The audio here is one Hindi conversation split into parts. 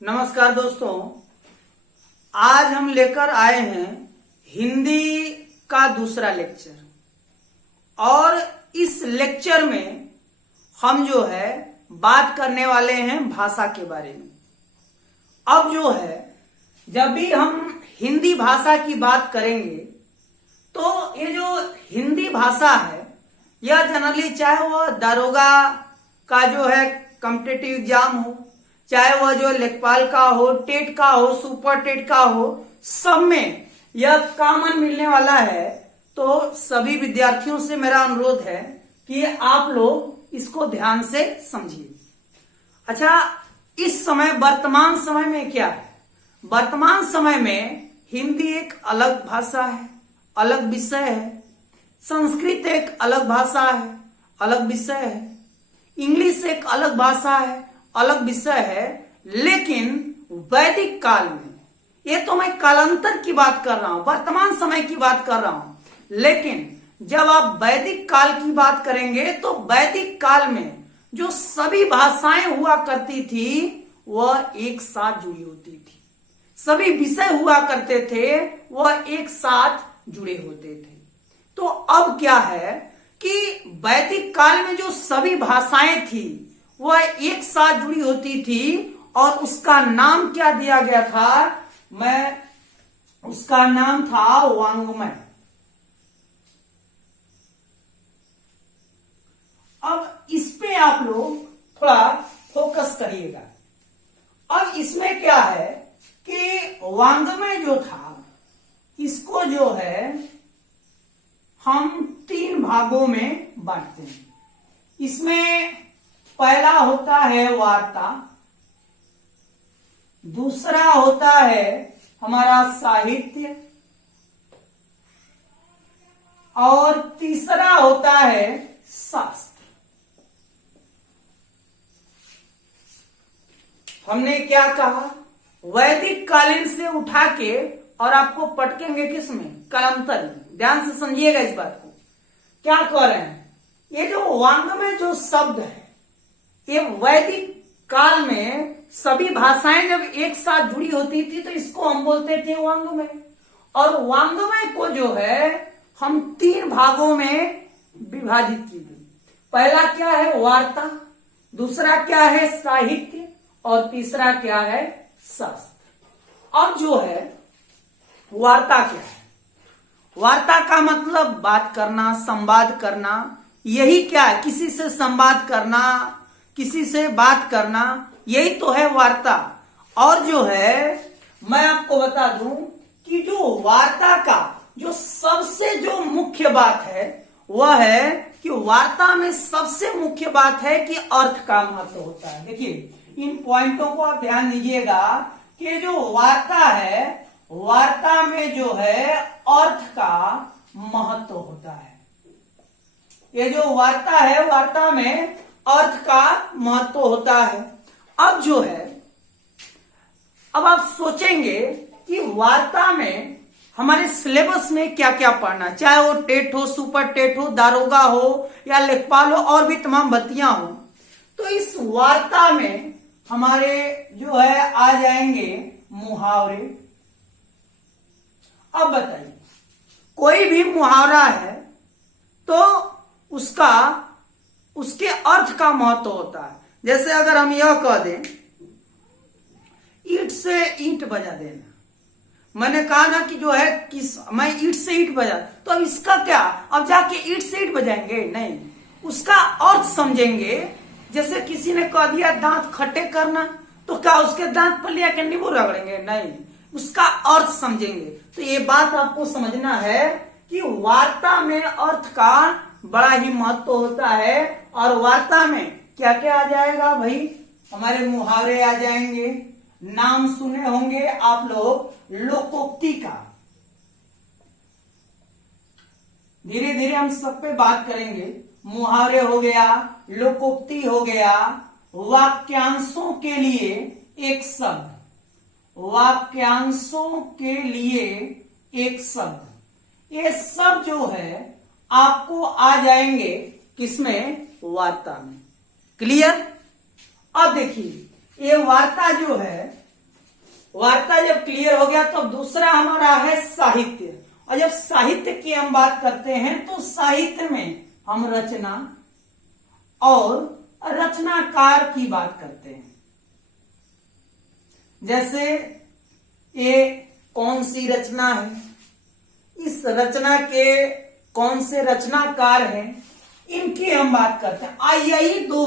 नमस्कार दोस्तों, आज हम लेकर आए हैं हिंदी का दूसरा लेक्चर। और इस लेक्चर में हम जो है बात करने वाले हैं भाषा के बारे में। अब जो है जब भी हम हिंदी भाषा की बात करेंगे तो ये जो हिंदी भाषा है यह जनरली चाहे वह दारोगा का जो है कॉम्पिटिटिव एग्जाम हो, चाहे वह जो लेखपाल का हो, टेट का हो, सुपर टेट का हो, सब में यह कॉमन मिलने वाला है। तो सभी विद्यार्थियों से मेरा अनुरोध है कि आप लोग इसको ध्यान से समझिए। अच्छा, इस समय वर्तमान समय में क्या है? वर्तमान समय में हिंदी एक अलग भाषा है, अलग विषय है। संस्कृत एक अलग भाषा है, अलग विषय है। इंग्लिश एक अलग भाषा है, अलग विषय है। लेकिन वैदिक काल में, ये तो मैं कालांतर की बात कर रहा हूं, वर्तमान समय की बात कर रहा हूं। लेकिन जब आप वैदिक काल की बात करेंगे तो वैदिक काल में जो सभी भाषाएं हुआ करती थी वह एक साथ जुड़ी होती थी। सभी विषय हुआ करते थे, वह एक साथ जुड़े होते थे। तो अब क्या है कि वैदिक काल में जो सभी भाषाएं थी वह एक साथ जुड़ी होती थी और उसका नाम क्या दिया गया था? उसका नाम था वाङ्मय। अब इस पे आप लोग थोड़ा फोकस करिएगा। अब इसमें क्या है कि वाङ्मय जो था इसको जो है हम 3 भागों में बांटते हैं। इसमें पहला होता है वार्ता, दूसरा होता है हमारा साहित्य और तीसरा होता है शास्त्र। हमने क्या कहा? वैदिक कालीन से उठा के और आपको पटकेंगे किसमें? कालांतर में। ध्यान से समझिएगा इस बात को। क्या कह रहे हैं? ये जो वाङ्मय जो शब्द है ये वैदिक काल में सभी भाषाएं जब एक साथ जुड़ी होती थी तो इसको हम बोलते थे वाङ्मय। और वाङ्मय को जो है हम 3 भागों में विभाजित की गई। पहला क्या है? वार्ता, दूसरा क्या है? साहित्य और तीसरा क्या है? शास्त्र। अब जो है वार्ता क्या है? वार्ता का मतलब बात करना, संवाद करना। यही क्या है? किसी से संवाद करना, किसी से बात करना, यही तो है वार्ता। और जो है मैं आपको बता दूं कि जो वार्ता का जो सबसे जो मुख्य बात है वह है कि वार्ता में सबसे मुख्य बात है कि अर्थ का महत्व होता है। देखिए इन पॉइंटों को आप ध्यान दीजिएगा कि जो वार्ता है, वार्ता में जो है अर्थ का महत्व होता है। ये जो वार्ता है, वार्ता में अर्थ का महत्व होता है। अब जो है, अब आप सोचेंगे कि वार्ता में हमारे सिलेबस में क्या क्या पढ़ना, चाहे वो टेट हो, सुपर टेट हो, दारोगा हो या लेखपाल हो और भी तमाम भर्तियां हो। तो इस वार्ता में हमारे जो है आ जाएंगे मुहावरे। अब बताइए, कोई भी मुहावरा है तो उसके अर्थ का महत्व होता है। जैसे अगर हम यह कह दें ईंट से ईंट बजा देना, मैंने कहा ना कि जो है मैं ईंट से ईंट बजा, तो अब इसका क्या? अब जाके ईंट से ईंट बजाएंगे? नहीं, उसका अर्थ समझेंगे। जैसे किसी ने कह दिया दांत खट्टे करना, तो क्या उसके दांत पर लिया के नींबू रगड़ेंगे? नहीं, उसका अर्थ समझेंगे। तो ये बात आपको समझना है कि वार्ता में अर्थ का बड़ा ही महत्व होता है। और वार्ता में क्या क्या आ जाएगा भाई? हमारे मुहावरे आ जाएंगे, नाम सुने होंगे आप लोग लोकोक्ति का। धीरे धीरे हम सब पे बात करेंगे। मुहावरे हो गया, लोकोक्ति हो गया, वाक्यांशों के लिए एक शब्द, वाक्यांशों के लिए एक शब्द, ये सब जो है आपको आ जाएंगे किसमें? वार्ता में। क्लियर? अब देखिए ये वार्ता जो है वार्ता जब क्लियर हो गया तो दूसरा हमारा है साहित्य। और जब साहित्य की हम बात करते हैं तो साहित्य में हम रचना और रचनाकार की बात करते हैं। जैसे ये कौन सी रचना है, इस रचना के कौन से रचनाकार हैं, इनकी हम बात करते हैं। यही दो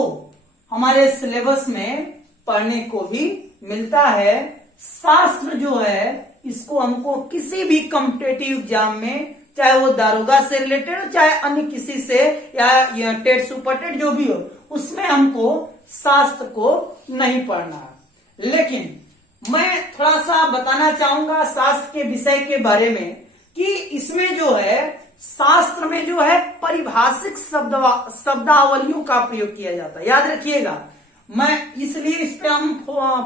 हमारे सिलेबस में पढ़ने को भी मिलता है। शास्त्र जो है इसको हमको किसी भी कॉम्पिटेटिव एग्जाम में, चाहे वो दारोगा से रिलेटेड हो चाहे अन्य किसी से, या टेट सुपर टेट जो भी हो, उसमें हमको शास्त्र को नहीं पढ़ना। लेकिन मैं थोड़ा सा बताना चाहूंगा शास्त्र के विषय के बारे में कि इसमें जो है शास्त्र में जो है परिभाषिक शब्दावलियों का प्रयोग किया जाता है। याद रखिएगा, मैं इसलिए इस पे हम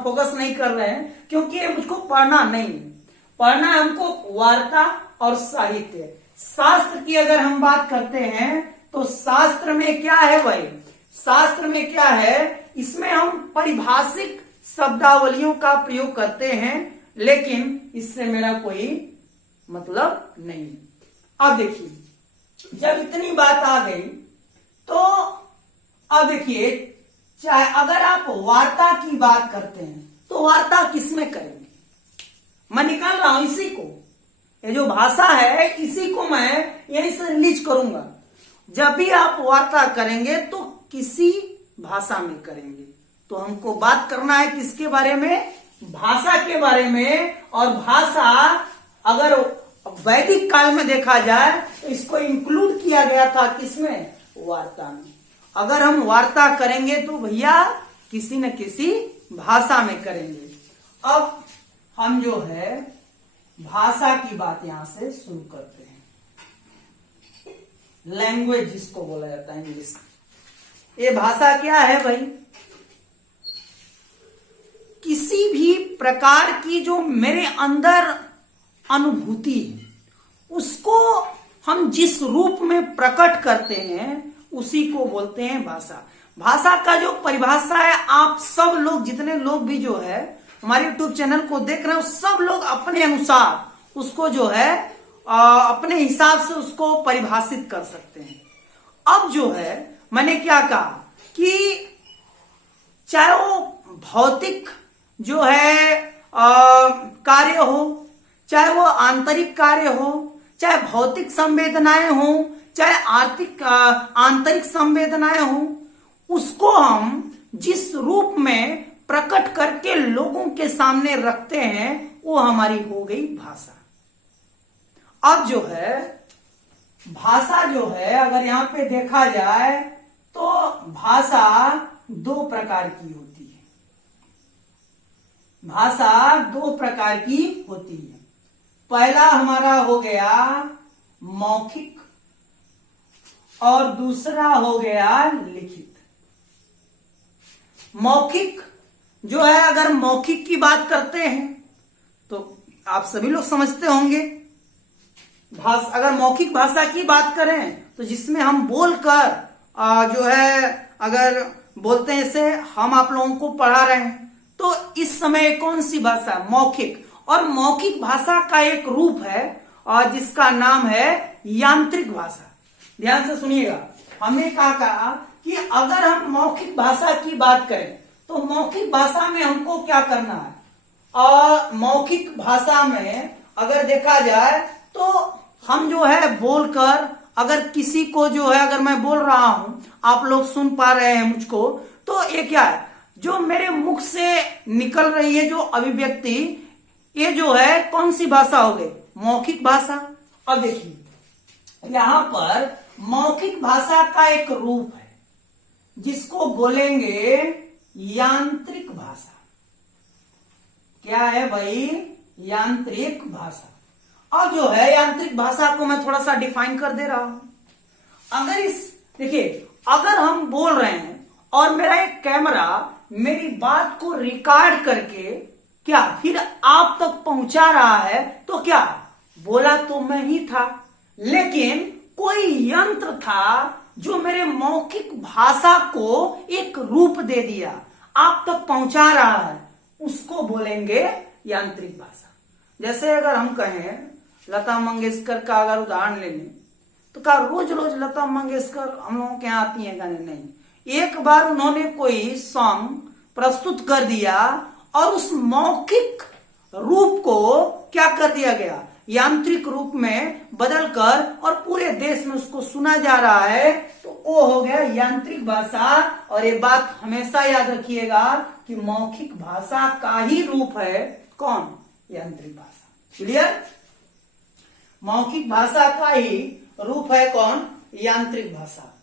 फोकस नहीं कर रहे हैं क्योंकि ये मुझको पढ़ना नहीं, पढ़ना है हमको वार्ता और साहित्य। शास्त्र की अगर हम बात करते हैं तो शास्त्र में क्या है भाई, शास्त्र में क्या है, इसमें हम परिभाषिक शब्दावलियों का प्रयोग करते हैं, लेकिन इससे मेरा कोई मतलब नहीं। अब देखिए, जब इतनी बात आ गई तो अब देखिए, चाहे अगर आप वार्ता की बात करते हैं तो वार्ता किसमें करेंगे, मैं निकाल रहा हूं इसी को, ये जो भाषा है इसी को मैं यहीं से रिलीज करूंगा। जब भी आप वार्ता करेंगे तो किसी भाषा में करेंगे, तो हमको बात करना है किसके बारे में, भाषा के बारे में। और भाषा अगर वैदिक काल में देखा जाए तो इसको इंक्लूड किया गया था किसमें, वार्ता में। अगर हम वार्ता करेंगे तो भैया किसी न किसी भाषा में करेंगे। अब हम जो है भाषा की बात यहां से शुरू करते हैं। लैंग्वेज जिसको बोला जाता है इंग्लिश, ये भाषा क्या है भाई, किसी भी प्रकार की जो मेरे अंदर अनुभूति है उसको हम जिस रूप में प्रकट करते हैं उसी को बोलते हैं भाषा। भाषा का जो परिभाषा है, आप सब लोग जितने लोग भी जो है हमारे यूट्यूब चैनल को देख रहे हो, सब लोग अपने अनुसार उसको जो है अपने हिसाब से उसको परिभाषित कर सकते हैं। अब जो है मैंने क्या कहा कि चाहे वो भौतिक जो है कार्य हो, चाहे वो आंतरिक कार्य हो, चाहे भौतिक संवेदनाएं हो, चाहे आंतरिक संवेदनाएं हो, उसको हम जिस रूप में प्रकट करके लोगों के सामने रखते हैं वो हमारी हो गई भाषा। अब जो है भाषा जो है अगर यहां पे देखा जाए तो भाषा दो प्रकार की होती है, भाषा दो प्रकार की होती है। पहला हमारा हो गया मौखिक और दूसरा हो गया लिखित। मौखिक जो है, अगर मौखिक की बात करते हैं तो आप सभी लोग समझते होंगे, अगर मौखिक भाषा की बात करें तो जिसमें हम बोलकर जो है अगर बोलते हैं, जैसे हम आप लोगों को पढ़ा रहे हैं तो इस समय कौन सी भाषा, मौखिक। और मौखिक भाषा का एक रूप है और जिसका नाम है यांत्रिक भाषा। ध्यान से सुनिएगा, हमने कहा कि अगर हम मौखिक भाषा की बात करें तो मौखिक भाषा में हमको क्या करना है, और मौखिक भाषा में अगर देखा जाए तो हम जो है बोलकर, अगर किसी को जो है अगर मैं बोल रहा हूं आप लोग सुन पा रहे हैं मुझको, तो ये क्या है, जो मेरे मुख से निकल रही है जो अभिव्यक्ति, ये जो है कौन सी भाषा हो गई, मौखिक भाषा। अब देखिए यहां पर मौखिक भाषा का एक रूप है जिसको बोलेंगे यांत्रिक भाषा। क्या है भाई, यांत्रिक भाषा। अब जो है यांत्रिक भाषा को मैं थोड़ा सा डिफाइन कर दे रहा हूं। अगर देखिए, अगर हम बोल रहे हैं और मेरा एक कैमरा मेरी बात को रिकॉर्ड करके क्या फिर आप तक पहुंचा रहा है, तो क्या बोला तो मैं ही था, लेकिन कोई यंत्र था जो मेरे मौखिक भाषा को एक रूप दे दिया, आप तक पहुंचा रहा है, उसको बोलेंगे यांत्रिक भाषा। जैसे अगर हम कहें लता मंगेशकर का अगर उदाहरण ले लें तो क्या रोज रोज लता मंगेशकर हम लोगों के यहाँ आती है गाने? नहीं, एक बार उन्होंने कोई सॉन्ग प्रस्तुत कर दिया और उस मौखिक रूप को क्या कर दिया गया, यांत्रिक रूप में बदलकर, और पूरे देश में उसको सुना जा रहा है, तो वो हो गया यांत्रिक भाषा। और ये बात हमेशा याद रखिएगा कि मौखिक भाषा का ही रूप है कौन? यांत्रिक भाषा। क्लियर? मौखिक भाषा का ही रूप है कौन? यांत्रिक भाषा।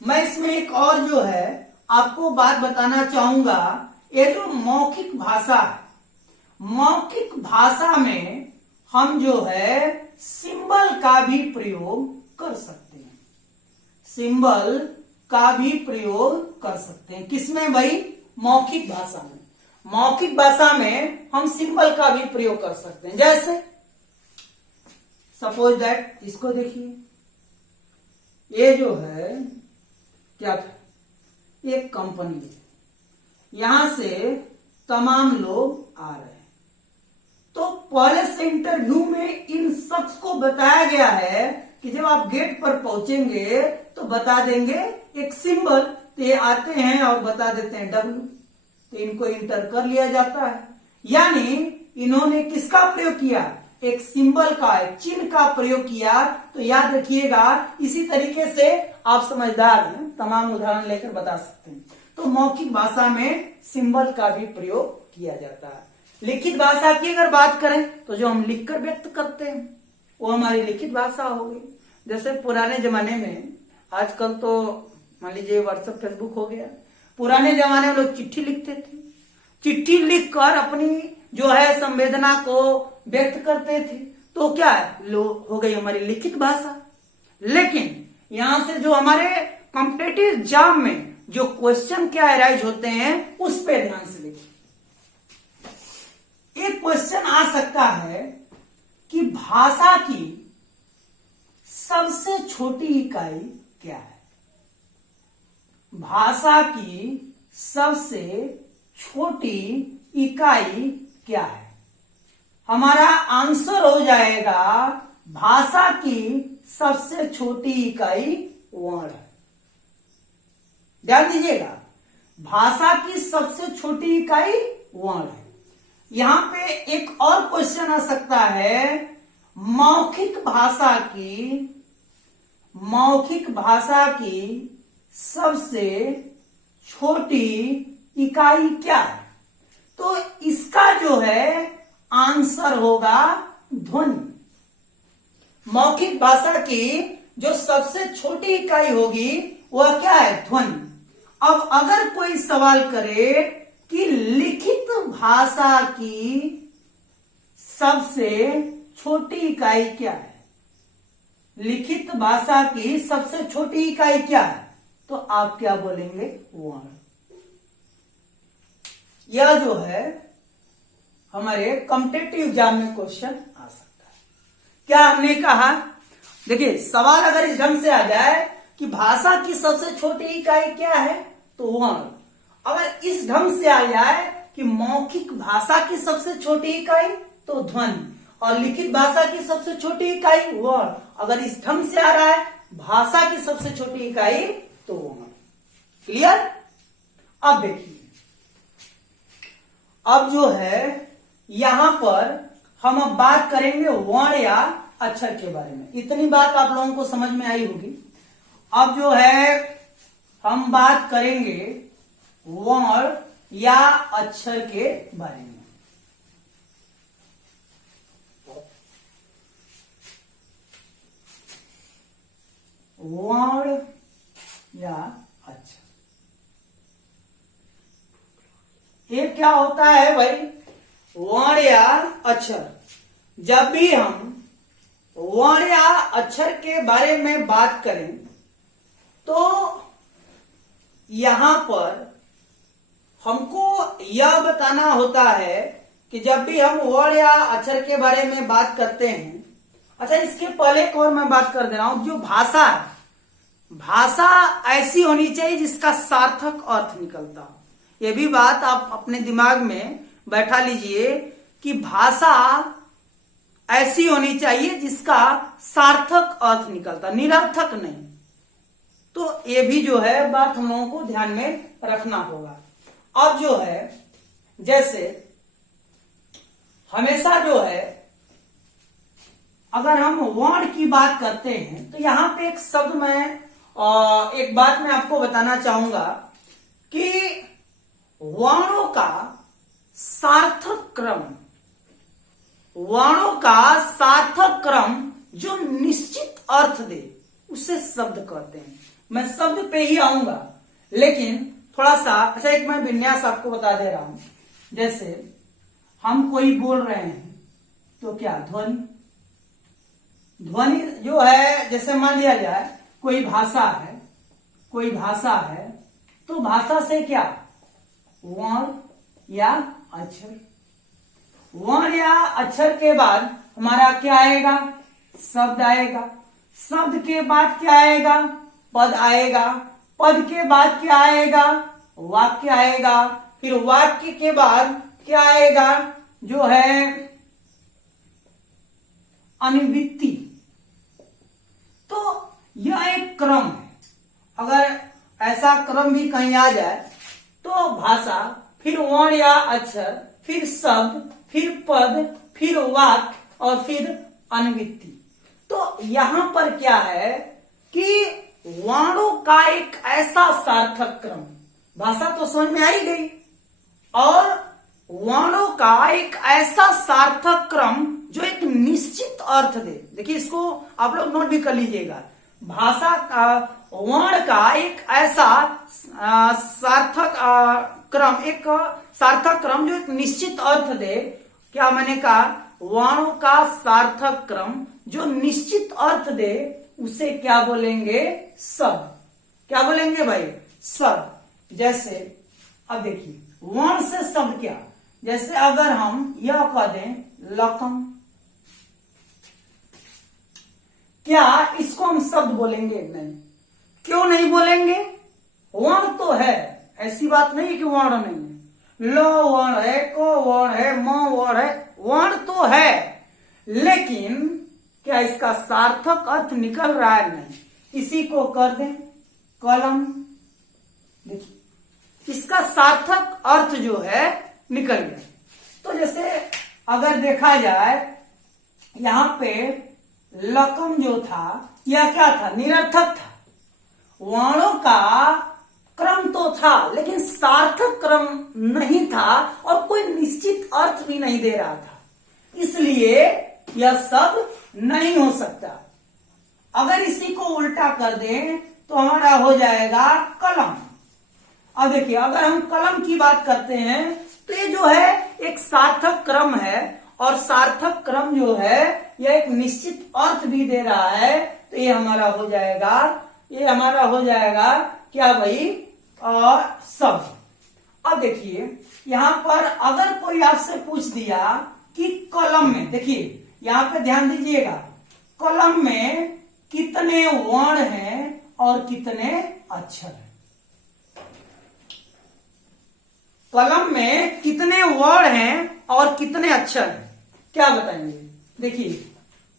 मैं इसमें एक और जो है आपको बात बताना चाहूंगा। ये जो मौखिक भाषा है, मौखिक भाषा में हम जो है सिंबल का भी प्रयोग कर सकते हैं। सिंबल का भी प्रयोग कर सकते हैं। किसमें भाई? मौखिक भाषा में। मौखिक भाषा में हम सिंबल का भी प्रयोग कर सकते हैं। जैसे सपोज दैट, इसको देखिए, ये जो है क्या था, एक कंपनी है, यहां से तमाम लोग आ रहे हैं। तो पहले से इंटरव्यू में इन शख्स को बताया गया है कि जब आप गेट पर पहुंचेंगे तो बता देंगे एक सिंबल, तो ये आते हैं और बता देते हैं W, तो इनको इंटर कर लिया जाता है। यानी इन्होंने किसका प्रयोग किया? एक सिंबल का, एक चिन्ह का प्रयोग किया। तो याद रखिएगा, इसी तरीके से आप समझदार हैं, तमाम उदाहरण लेकर बता सकते हैं। तो मौखिक भाषा में सिंबल का भी प्रयोग किया जाता है। लिखित भाषा की अगर बात करें तो जो हम लिखकर व्यक्त करते हैं वो हमारी लिखित भाषा हो गई। जैसे पुराने जमाने में, आजकल तो मान लीजिए व्हाट्सएप फेसबुक हो गया, पुराने जमाने में लोग चिट्ठी लिखते थे। चिट्ठी लिखकर अपनी जो है संवेदना को व्यक्त करते थे, तो क्या है, हो गई हमारी लिखित भाषा। लेकिन यहां से जो हमारे कॉम्पिटिटिव एग्जाम में जो क्वेश्चन क्या अराइज होते हैं उस पे ध्यान से देखिए। एक क्वेश्चन आ सकता है कि भाषा की सबसे छोटी इकाई क्या है? भाषा की सबसे छोटी इकाई क्या है? हमारा आंसर हो जाएगा भाषा की सबसे छोटी इकाई वर्ण है। ध्यान दीजिएगा, भाषा की सबसे छोटी इकाई वर्ण है। यहां पे एक और क्वेश्चन आ सकता है, मौखिक भाषा की सबसे छोटी इकाई क्या है? तो इसका जो है आंसर होगा ध्वनि। मौखिक भाषा की जो सबसे छोटी इकाई होगी वह क्या है? ध्वनि। अब अगर कोई सवाल करे कि लिखित भाषा की सबसे छोटी इकाई क्या है, लिखित भाषा की सबसे छोटी इकाई क्या है, तो आप क्या बोलेंगे? वर्ण। यह जो है हमारे कॉम्पिटिटिव एग्जाम में क्वेश्चन आ सकता है। क्या हमने कहा? देखिए, सवाल अगर इस ढंग से आ जाए कि भाषा की सबसे छोटी इकाई क्या है, तो वर्ण। अगर इस ढंग से आ जाए कि मौखिक भाषा की सबसे छोटी इकाई, तो ध्वनि, और लिखित भाषा की सबसे छोटी इकाई वर्ण। अगर इस ढंग से आ रहा है भाषा की सबसे छोटी इकाई, तो वर्ण। क्लियर? अब देखिए, अब जो है यहां पर हम अब बात करेंगे वर्ण या अक्षर के बारे में। इतनी बात आप लोगों को समझ में आई होगी। अब जो है हम बात करेंगे वर्ण या अक्षर के बारे में। वर्ण या अक्षर, ये क्या होता है भाई? वर्ण या अक्षर, जब भी हम वर्ण या अक्षर के बारे में बात करें तो यहां पर हमको यह बताना होता है कि जब भी हम वर्ण या अक्षर के बारे में बात करते हैं, अच्छा इसके पहले एक और मैं बात कर दे रहा हूं, जो भाषा है, भाषा ऐसी होनी चाहिए जिसका सार्थक अर्थ निकलता हो। यह भी बात आप अपने दिमाग में बैठा लीजिए कि भाषा ऐसी होनी चाहिए जिसका सार्थक अर्थ निकलता, निरर्थक नहीं। तो ये भी जो है बात हम लोगों को ध्यान में रखना होगा। अब जो है जैसे हमेशा जो है अगर हम वर्ण की बात करते हैं तो यहां पे एक शब्द में एक बात मैं आपको बताना चाहूंगा कि वर्णों का सार्थक क्रम, वर्णों का सार्थक क्रम जो निश्चित अर्थ दे उसे शब्द कहते हैं। मैं शब्द पे ही आऊंगा, लेकिन थोड़ा सा अच्छा एक मैं विन्यास आपको बता दे रहा हूं। जैसे हम कोई बोल रहे हैं तो क्या ध्वनि, ध्वनि जो है जैसे मान लिया जाए कोई भाषा है, कोई भाषा है तो भाषा से क्या वर्ण या अक्षर, वर्ण या अक्षर के बाद हमारा क्या आएगा, शब्द आएगा, शब्द के बाद क्या आएगा, पद आएगा, पद के बाद क्या आएगा, वाक्य आएगा, फिर वाक्य के बाद क्या आएगा जो है अनुवृत्ति। तो यह एक क्रम है। अगर ऐसा क्रम भी कहीं आ जाए तो भाषा, फिर वर्ण या अक्षर, फिर शब्द, फिर पद, फिर वाक्य और फिर अनुवृत्ति। तो यहां पर क्या है कि वर्णों का एक ऐसा सार्थक क्रम, भाषा तो समझ में आई गई, और वर्णों का एक ऐसा सार्थक क्रम जो एक निश्चित अर्थ दे। देखिए इसको आप लोग नोट भी कर लीजिएगा। भाषा का वर्ण का एक ऐसा सार्थक क्रम, एक सार्थक क्रम जो एक निश्चित अर्थ दे। क्या मैंने कहा, वर्णों का सार्थक क्रम जो निश्चित अर्थ दे उसे क्या बोलेंगे, शब्द। क्या बोलेंगे भाई, शब्द। जैसे अब देखिए वर्ण से शब्द क्या, जैसे अगर हम यह कह दें लकम, क्या इसको हम शब्द बोलेंगे? नहीं। क्यों नहीं बोलेंगे? वर्ण तो है, ऐसी बात नहीं कि वर्ण नहीं है। ल वर्ण है, क वर्ण है, म वर्ण है, वर्ण तो है, लेकिन क्या इसका सार्थक अर्थ निकल रहा है? नहीं। इसी को कर दें कलम, देखिए इसका सार्थक अर्थ जो है निकल गया। तो जैसे अगर देखा जाए यहां पे लकम जो था यह क्या था, निरर्थक था। वर्णों का क्रम तो था लेकिन सार्थक क्रम नहीं था और कोई निश्चित अर्थ भी नहीं दे रहा था, इसलिए यह शब्द नहीं हो सकता। अगर इसी को उल्टा कर दें तो हमारा हो जाएगा कलम। अब देखिए अगर हम कलम की बात करते हैं तो ये जो है एक सार्थक क्रम है, और सार्थक क्रम जो है यह एक निश्चित अर्थ भी दे रहा है। तो ये हमारा हो जाएगा, ये हमारा हो जाएगा क्या भाई, शब्द। अब देखिए यहां पर अगर कोई आपसे पूछ दिया कि कलम में, देखिए यहां पे ध्यान दीजिएगा, कलम में कितने वर्ण हैं और कितने अक्षर हैं। कलम में कितने वर्ण हैं और कितने अक्षर हैं, क्या बताएंगे? देखिए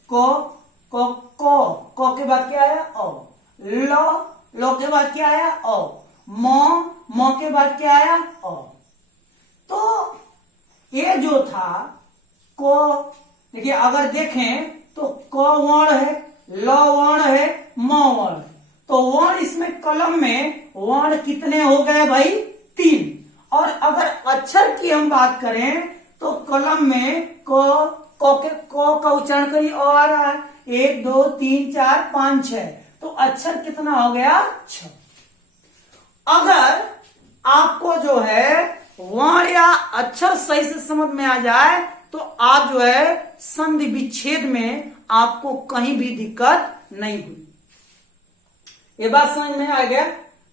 को के बाद क्या आया, ओ। लो के बाद क्या आया, ओ। म के बाद क्या आया, ओ। तो ये जो था को, देखिए अगर देखें तो क वर्ण है, ल वर्ण है, म वर्ण है। तो वर्ण इसमें कलम में वर्ण कितने हो गए भाई, 3। और अगर अक्षर की हम बात करें तो कलम में क का उच्चारण करिए ओ आ रहा है, 1 2 3 4 5 6। तो अक्षर कितना हो गया, 6। अगर आपको जो है वर्ण या अक्षर सही से समझ में आ जाए तो आप जो है संधि विच्छेद में आपको कहीं भी दिक्कत नहीं हुई। ये बात समझ में आ गया।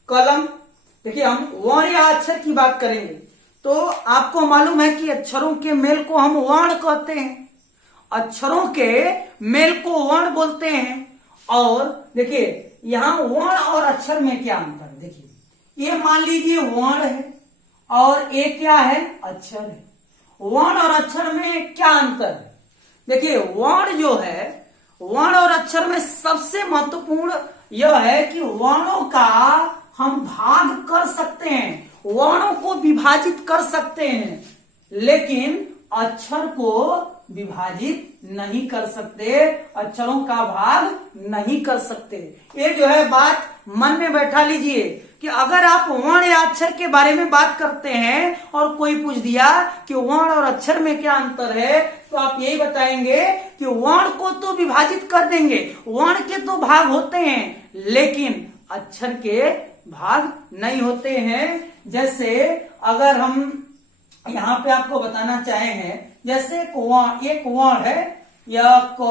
कलम, देखिए हम वर्ण या अक्षर की बात करेंगे तो आपको मालूम है कि अक्षरों के मेल को हम वर्ण कहते हैं, अक्षरों के मेल को वर्ण बोलते हैं। और देखिए यहां वर्ण और अक्षर में क्या अंतर है, देखिए ये मान लीजिए वर्ण है और ये क्या है, अक्षर है। वर्ण और अक्षर में क्या अंतर है। देखिए वर्ण जो है, वर्ण और अक्षर में सबसे महत्वपूर्ण यह है कि वर्णों का हम भाग कर सकते हैं, वर्णों को विभाजित कर सकते हैं, लेकिन अक्षर को विभाजित नहीं कर सकते, अक्षरों का भाग नहीं कर सकते। ये जो है बात मन में बैठा लीजिए कि अगर आप वर्ण या अक्षर के बारे में बात करते हैं और कोई पूछ दिया कि वर्ण और अक्षर में क्या अंतर है, तो आप यही बताएंगे कि वर्ण को तो विभाजित कर देंगे, वर्ण के तो भाग होते हैं, लेकिन अक्षर के भाग नहीं होते हैं। जैसे अगर हम यहाँ पे आपको बताना चाहे हैं, जैसे एक वर्ण है या क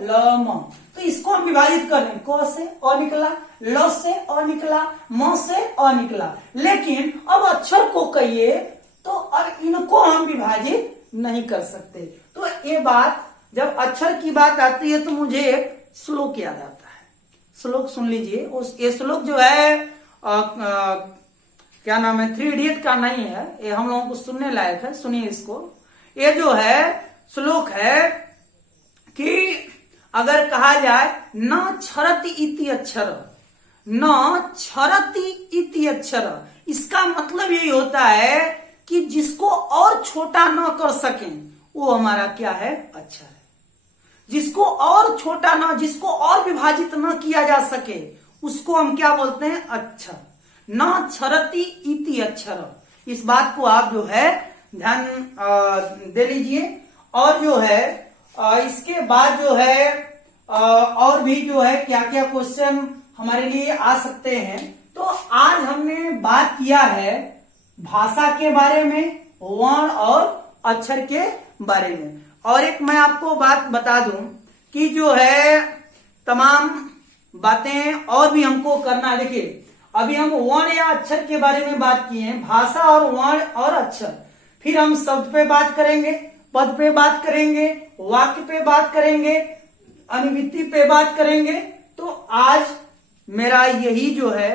ल म, तो इसको हम विभाजित कर दें, क से अ निकला, ल से अ निकला, म से अ निकला, लेकिन अब अक्षर को कहिए तो अब इनको हम विभाजित नहीं कर सकते। तो ये बात जब अक्षर की बात आती है तो मुझे एक श्लोक याद आता है, श्लोक सुन लीजिए। उस ये श्लोक जो है क्या नाम है, 3 इडियट का नहीं है, ये हम लोगों को सुनने लायक है, सुनिए इसको। ये जो है श्लोक है कि अगर कहा जाए न क्षरति इति अक्षर, न क्षरति इति अक्षर, इसका मतलब यही होता है कि जिसको और छोटा न कर सकें वो हमारा क्या है, अक्षर है। जिसको और छोटा न, जिसको और विभाजित न किया जा सके उसको हम क्या बोलते हैं, अक्षर। न क्षरति इति अक्षर, इस बात को आप जो है ध्यान दे लीजिए। और जो है इसके बाद जो है और भी जो है क्या क्या क्वेश्चन हमारे लिए आ सकते हैं। तो आज हमने बात किया है भाषा के बारे में, वर्ण और अक्षर के बारे में। और एक मैं आपको बात बता दूं कि जो है तमाम बातें और भी हमको करना है। देखिए अभी हम वर्ण या अक्षर के बारे में बात किए हैं, भाषा और वर्ण और अक्षर, फिर हम शब्द पे बात करेंगे, पद पे बात करेंगे, वाक्य पे बात करेंगे, अनुवृत्ति पे बात करेंगे। तो आज मेरा यही जो है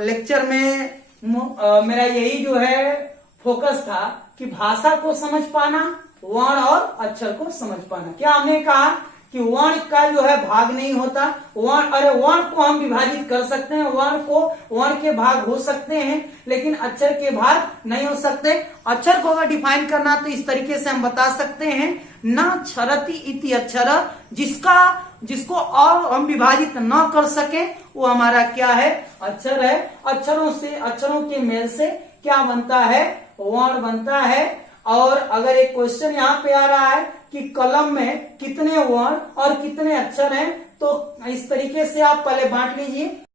लेक्चर में मेरा यही जो है फोकस था कि भाषा को समझ पाना, वर्ण और अक्षर को समझ पाना। क्या हमने कहा कि वर्ण का जो है भाग नहीं होता, वर्ण को हम विभाजित कर सकते हैं, वर्ण के भाग हो सकते हैं, लेकिन अक्षर के भाग नहीं हो सकते। अक्षर को अगर डिफाइन करना तो इस तरीके से हम बता सकते हैं, न क्षरति इति अक्षर, जिसको और हम विभाजित न कर सके वो हमारा क्या है, अक्षर है। अक्षरों के मेल से क्या बनता है, वर्ण बनता है। और अगर एक क्वेश्चन यहाँ पे आ रहा है कि कलम में कितने वर्ण और कितने अक्षर हैं, तो इस तरीके से आप पहले बांट लीजिए।